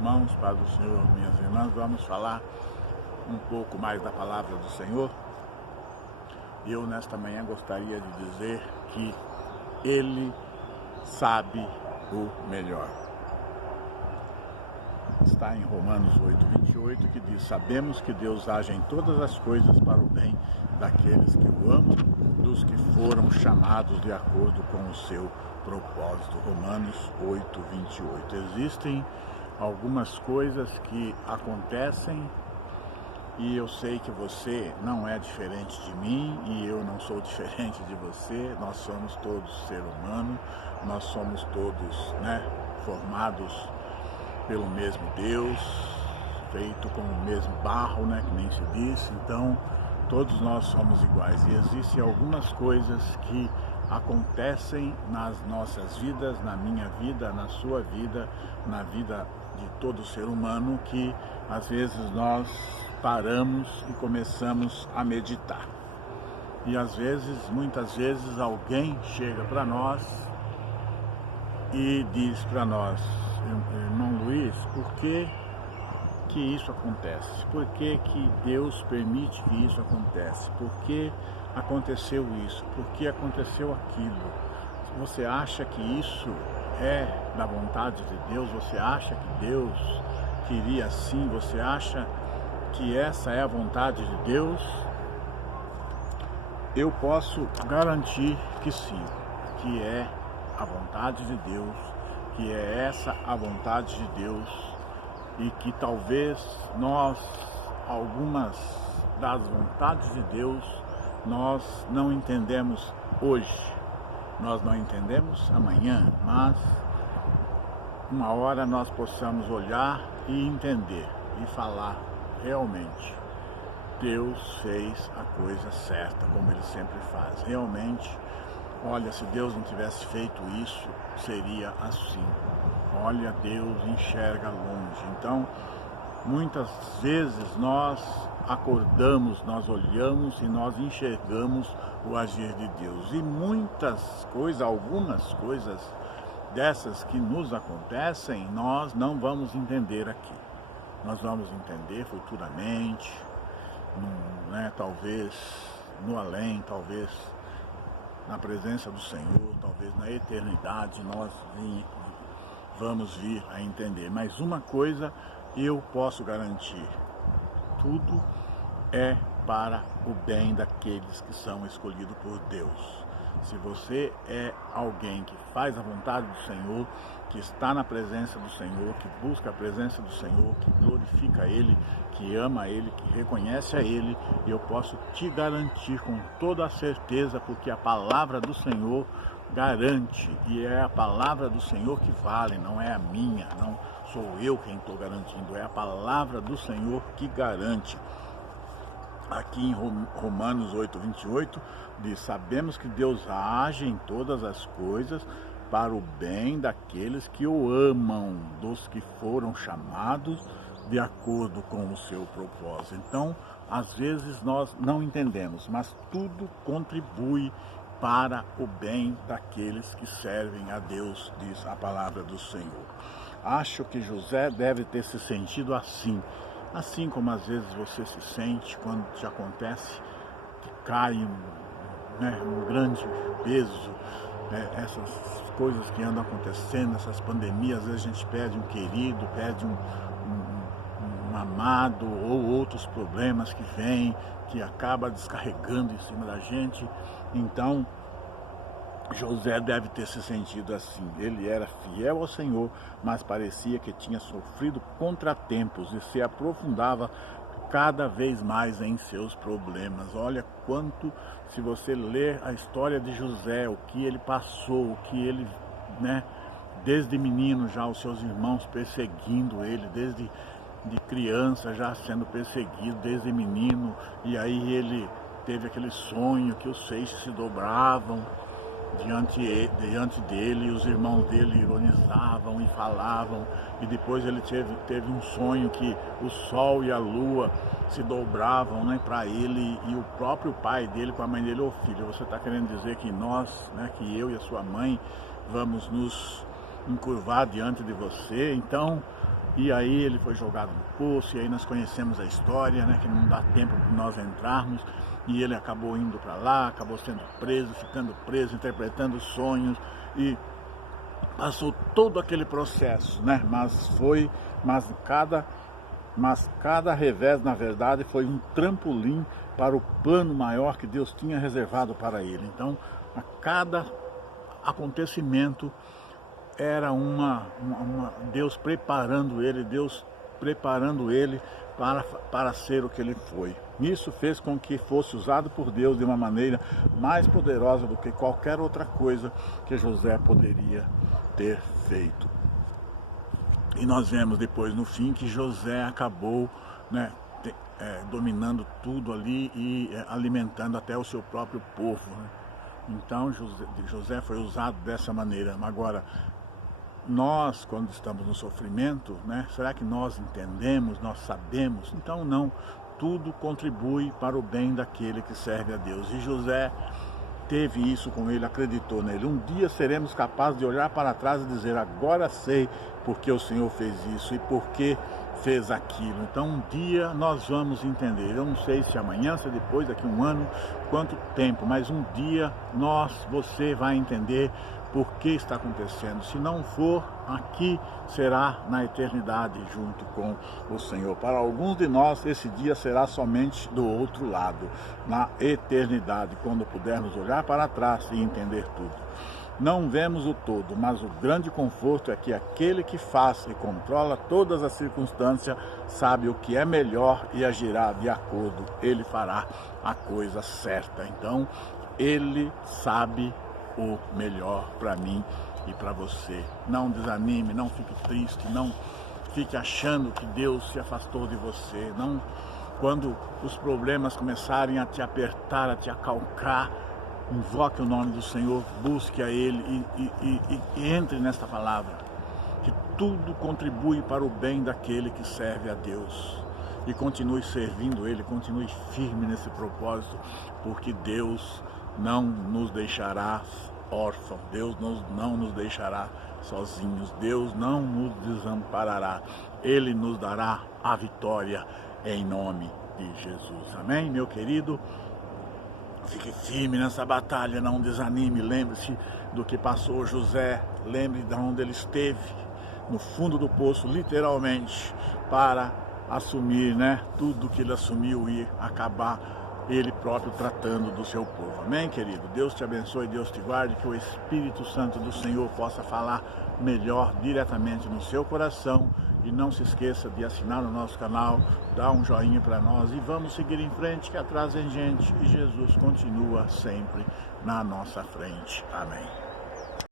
irmãos, paz do Senhor, minhas irmãs, vamos falar um pouco mais da palavra do Senhor. Eu nesta manhã gostaria de dizer que Ele sabe o melhor. Está em Romanos 8:28 que diz: sabemos que Deus age em todas as coisas para o bem daqueles que o amam, dos que foram chamados de acordo com o seu propósito. Romanos 8:28. Existem algumas coisas que acontecem e eu sei que você não é diferente de mim e eu não sou diferente de você. Nós somos todos ser humano, nós somos todos, formados pelo mesmo Deus, feito com o mesmo barro, que nem se diz. Então, todos nós somos iguais e existem algumas coisas que acontecem nas nossas vidas, na minha vida, na sua vida, na vida de todo ser humano, que às vezes nós paramos e começamos a meditar. E às vezes, muitas vezes, alguém chega para nós e diz para nós: irmão Luiz, por que isso acontece? Por que Deus permite que isso aconteça? Por que aconteceu isso? Por que aconteceu aquilo? Você acha que isso é da vontade de Deus? Você acha que Deus queria assim? Você acha que essa é a vontade de Deus? Eu posso garantir que sim, que é a vontade de Deus, que é essa a vontade de Deus, e que talvez nós, algumas das vontades de Deus, nós não entendemos hoje, nós não entendemos amanhã, mas uma hora nós possamos olhar e entender e falar: realmente Deus fez a coisa certa, como Ele sempre faz. Realmente, olha, se Deus não tivesse feito isso, seria assim. Olha, Deus enxerga longe. Então, muitas vezes nós acordamos, nós olhamos e nós enxergamos o agir de Deus. E muitas coisas, algumas coisas dessas que nos acontecem, nós não vamos entender aqui. Nós vamos entender futuramente, talvez no além, talvez na presença do Senhor, talvez na eternidade nós vamos vir a entender. Mas uma coisa eu posso garantir: tudo é para o bem daqueles que são escolhidos por Deus. Se você é alguém que faz a vontade do Senhor, que está na presença do Senhor, que busca a presença do Senhor, que glorifica Ele, que ama Ele, que reconhece a Ele, eu posso te garantir com toda a certeza, porque a palavra do Senhor garante, e é a palavra do Senhor que vale, não é a minha, não sou eu quem estou garantindo, é a palavra do Senhor que garante. Aqui em Romanos 8:28 diz: sabemos que Deus age em todas as coisas para o bem daqueles que o amam, dos que foram chamados de acordo com o seu propósito. Então, às vezes nós não entendemos, mas tudo contribui para o bem daqueles que servem a Deus, diz a palavra do Senhor. Acho que José deve ter se sentido assim como às vezes você se sente quando te acontece que cai um grande peso, essas coisas que andam acontecendo, essas pandemias. Às vezes a gente perde um querido, perde um amado, ou outros problemas que vêm, que acaba descarregando em cima da gente. Então, José deve ter se sentido assim. Ele era fiel ao Senhor, mas parecia que tinha sofrido contratempos e se aprofundava cada vez mais em seus problemas. Olha quanto, se você ler a história de José, o que ele passou, o que ele, desde menino já os seus irmãos perseguindo ele, desde de criança já sendo perseguido, desde menino, e aí ele teve aquele sonho que os seixos se dobravam diante dele, e os irmãos dele ironizavam e falavam, e depois ele teve um sonho que o sol e a lua se dobravam para ele, e o próprio pai dele com a mãe dele: ô filho, você está querendo dizer que nós, que eu e a sua mãe vamos nos encurvar diante de você? Então E aí ele foi jogado no poço, e aí nós conhecemos a história, né, que não dá tempo para nós entrarmos, e ele acabou indo para lá, acabou sendo preso, ficando preso, interpretando sonhos, e passou todo aquele processo, né, mas cada revés, na verdade, foi um trampolim para o plano maior que Deus tinha reservado para ele. Então, a cada acontecimento era Deus preparando ele para ser o que ele foi. Isso fez com que fosse usado por Deus de uma maneira mais poderosa do que qualquer outra coisa que José poderia ter feito. E nós vemos depois no fim que José acabou, né, dominando tudo ali e alimentando até o seu próprio povo, né? Então José foi usado dessa maneira. Agora, nós, quando estamos no sofrimento, né, será que nós entendemos, nós sabemos? Então não, tudo contribui para o bem daquele que serve a Deus. E José teve isso com ele, acreditou nele. Um dia seremos capazes de olhar para trás e dizer: agora sei porque o Senhor fez isso e porque fez aquilo. Então um dia nós vamos entender. Eu não sei se amanhã, se depois, daqui um ano, quanto tempo, mas um dia você vai entender por que está acontecendo. Se não for aqui, será na eternidade junto com o Senhor. Para alguns de nós, esse dia será somente do outro lado, na eternidade, quando pudermos olhar para trás e entender tudo. Não vemos o todo, mas o grande conforto é que aquele que faz e controla todas as circunstâncias sabe o que é melhor e agirá de acordo. Ele fará a coisa certa. Então, ele sabe o melhor para mim e para você. Não desanime, não fique triste, não fique achando que Deus se afastou de você. Não, quando os problemas começarem a te apertar, a te acalcar, invoque o nome do Senhor, busque a Ele e entre nesta palavra, que tudo contribui para o bem daquele que serve a Deus. E continue servindo Ele, continue firme nesse propósito, porque Deus não nos deixará órfãos, Deus não nos deixará sozinhos, Deus não nos desamparará, Ele nos dará a vitória em nome de Jesus. Amém, meu querido? Fique firme nessa batalha, não desanime, lembre-se do que passou José, lembre de onde ele esteve, no fundo do poço, literalmente, para assumir, né, tudo que ele assumiu e acabar ele próprio tratando do seu povo. Amém, querido? Deus te abençoe, Deus te guarde, que o Espírito Santo do Senhor possa falar melhor diretamente no seu coração. E não se esqueça de assinar o nosso canal, dar um joinha para nós e vamos seguir em frente, que atrás vem gente e Jesus continua sempre na nossa frente. Amém.